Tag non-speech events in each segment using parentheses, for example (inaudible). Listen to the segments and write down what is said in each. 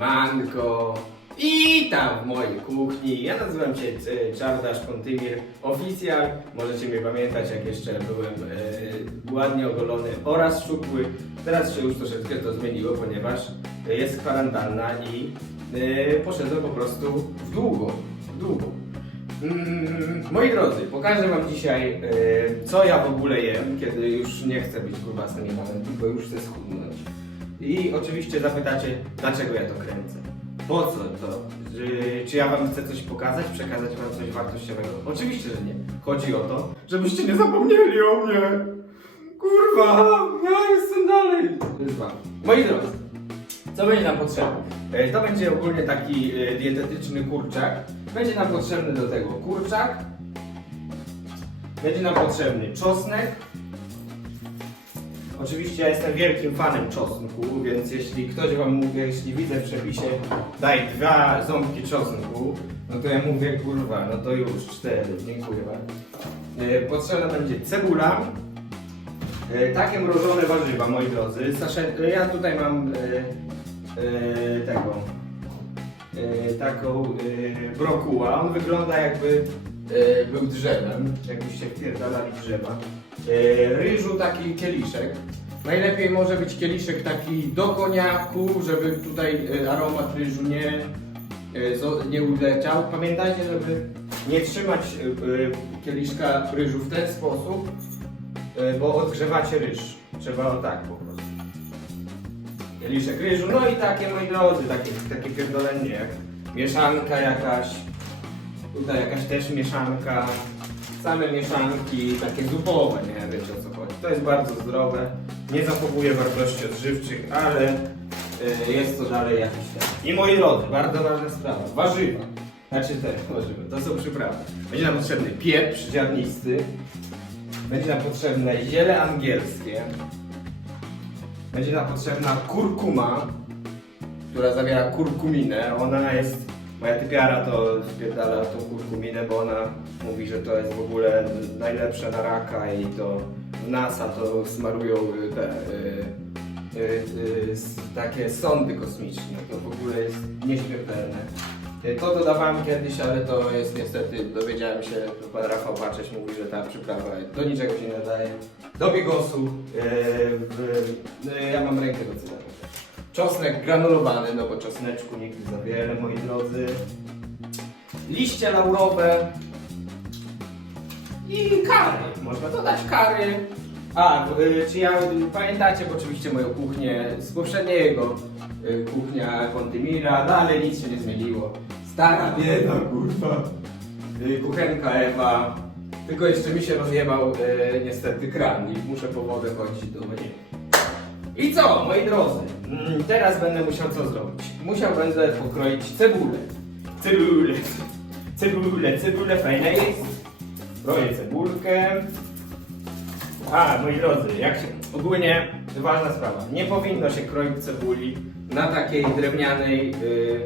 Siemanko. I tam w mojej kuchni. Ja nazywam się e, Czardasz Kontymir Oficjal. Możecie mnie pamiętać, jak jeszcze byłem e, ładnie ogolony oraz szczupły. Teraz się już troszeczkę to zmieniło, ponieważ jest kwarantanna i e, poszedłem po prostu w długo. W długo. Mm, moi drodzy, pokażę wam dzisiaj, e, co ja w ogóle jem, kiedy już nie chcę być grubasem tylko już chcę schudnąć. I oczywiście zapytacie, dlaczego ja to kręcę? Po co to? Czy, ja wam chcę coś pokazać, przekazać wam coś wartościowego? Oczywiście, że nie. Chodzi o to, żebyście nie zapomnieli o mnie. Kurwa, ja jestem dalej. Wyzwam. Moi drodzy, co będzie nam potrzebne? E, To będzie ogólnie taki e, dietetyczny kurczak. Będzie nam potrzebny do tego kurczak. Będzie nam potrzebny czosnek. Oczywiście ja jestem wielkim fanem czosnku, więc jeśli ktoś wam mówi, jeśli widzę w przepisie, daj dwa ząbki czosnku, no to ja mówię kurwa, no to już cztery, dziękuję bardzo. E, Potrzebna będzie cebula, e, takie mrożone warzywa, moi drodzy. Sasze, ja tutaj mam e, e, e, taką e, brokuła. On wygląda jakby e, był drzewem, jakbyście wpierdalali drzewa. E, ryżu taki kieliszek. Najlepiej może być kieliszek taki do koniaku, żeby tutaj e, aromat ryżu nie, nie uleciał. Pamiętajcie, żeby nie trzymać kieliszka ryżu w ten sposób, bo odgrzewacie ryż. Trzeba o tak po prostu. Kieliszek ryżu, no i takie moi drodzy, takie, takie pierdolenie jak mieszanka jakaś, tutaj jakaś też mieszanka, same mieszanki, takie zupowe, nie wiecie o co chodzi. To jest bardzo zdrowe, nie zachowuje wartości odżywczych, ale y, jest to dalej jakiś tam. I moi drodzy, bardzo ważna sprawa, warzywa. Znaczy te warzywa, to są przyprawy. Będzie nam potrzebny pieprz ziarnisty, będzie nam potrzebne ziele angielskie, będzie nam potrzebna kurkuma, która zawiera kurkuminę. Ona jest, moja typiara to spierdala tą kurkuminę, bo ona mówi, że to jest w ogóle najlepsze na raka i to w NASA to smarują y, te y, y, y, takie sondy kosmiczne. To w ogóle jest nieśmiertelne. Y, To dodawałem kiedyś, ale to jest niestety, dowiedziałem się, że pan Rafał mówi, że ta przyprawa do niczego się nie nadaje. Do biegosu, y, w, y, ja mam rękę do cytaru. Czosnek granulowany, no bo czosneczku nigdy za wiele, moi drodzy. Liście laurowe i kary. Można dodać kary. A, y, czy ja, pamiętacie oczywiście moją kuchnię z poprzedniego y, kuchnia Kontymira, dalej nic się nie zmieniło. Stara bieda, kurwa. Y, kuchenka Ewa. Tylko jeszcze mi się rozjebał niestety kran i muszę po wodę chodzić do mnie. I co, moi drodzy? Mm, Teraz będę musiał co zrobić? Musiał będę pokroić cebulę. Cebulę. (laughs) Cebulę, cebulę fajna jest. Kroję cebulkę. A, moi drodzy, jak się... Ogólnie ważna sprawa. Nie powinno się kroić cebuli na takiej drewnianej yy,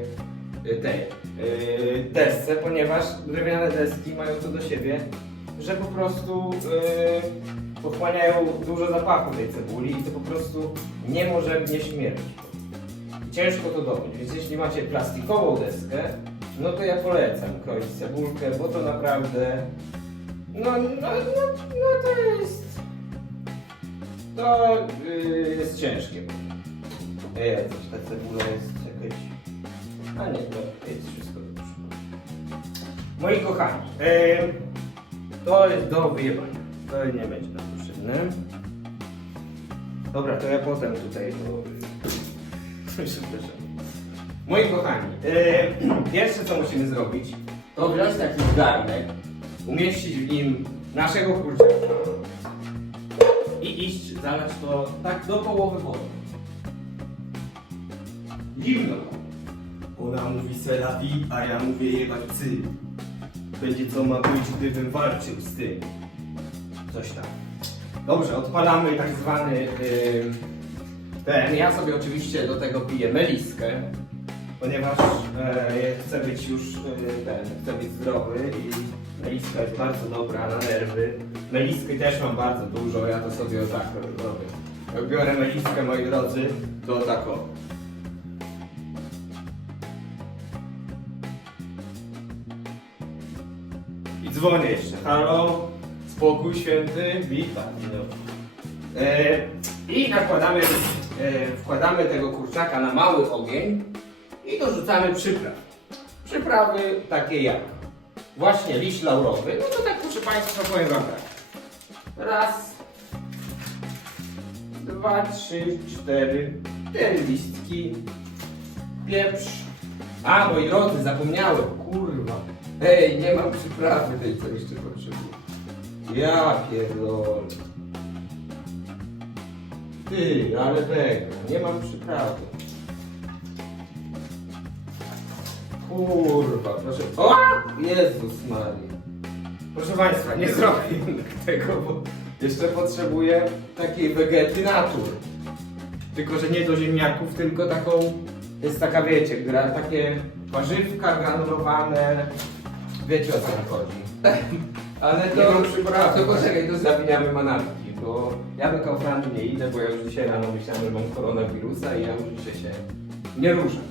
yy, tej yy, desce, ponieważ drewniane deski mają to do siebie, że po prostu yy, pochłaniają dużo zapachu tej cebuli i to po prostu nie może nie śmierdzić. Ciężko to dobyć, więc jeśli macie plastikową deskę, no to ja polecam kroić cebulkę, bo to naprawdę no, no, no, no to jest to yy, jest ciężkie. Ej, coś ta cebula jest jakaś... A nie, no jest wszystko dobrze. Moi kochani, yy, to jest do wyjebania. To nie będzie nam potrzebne. Dobra, to ja potem tutaj to... (laughs) Moi kochani, yy, (clears throat) pierwsze co musimy zrobić, to wziąć taki garnek, umieścić w nim naszego kurczaka i iść zalać to tak do połowy wody. Zimno. Ona mówi selawi, a ja mówię jebać cy. Będzie co ma być, gdybym walczył z tym. Coś tam. Dobrze, odpalamy tak zwany yy, ten. Ja sobie oczywiście do tego piję meliskę, ponieważ e, chcę być już e, ten, chcę być zdrowy i meliska jest bardzo dobra na nerwy. Meliski też mam bardzo dużo, ja to sobie o tak robię. Jak biorę meliskę, moi drodzy, to tak o. dzwonię jeszcze. Halo, spokój święty, witam. E, I nakładamy, e, wkładamy tego kurczaka na mały ogień i dorzucamy przypraw. Przyprawy takie jak właśnie liść laurowy, no to tak proszę Państwa powiem Wam tak. Raz, dwa, trzy, cztery, cztery listki, pieprz. A, moi drodzy, zapomniałem, kurwa. Ej, nie mam przyprawy tej, co jeszcze potrzebuję. Ja pierdolę. Ty, ale beka, nie mam przyprawy. Kurwa, proszę. O! Jezus Maria. Proszę Państwa, nie zrobię jednak tego, bo jeszcze potrzebuję takiej wegety natur. Tylko, że nie do ziemniaków, tylko taką, jest taka, wiecie, gra, takie warzywka granulowane. Wiecie o co mi chodzi. (laughs) Ale Nie to, mam przyprawy. to poczekaj, to za... Zawiniamy manatki, bo ja do Kauflandu nie idę, bo ja już dzisiaj rano myślałem, że mam koronawirusa i ja już dzisiaj się nie ruszam.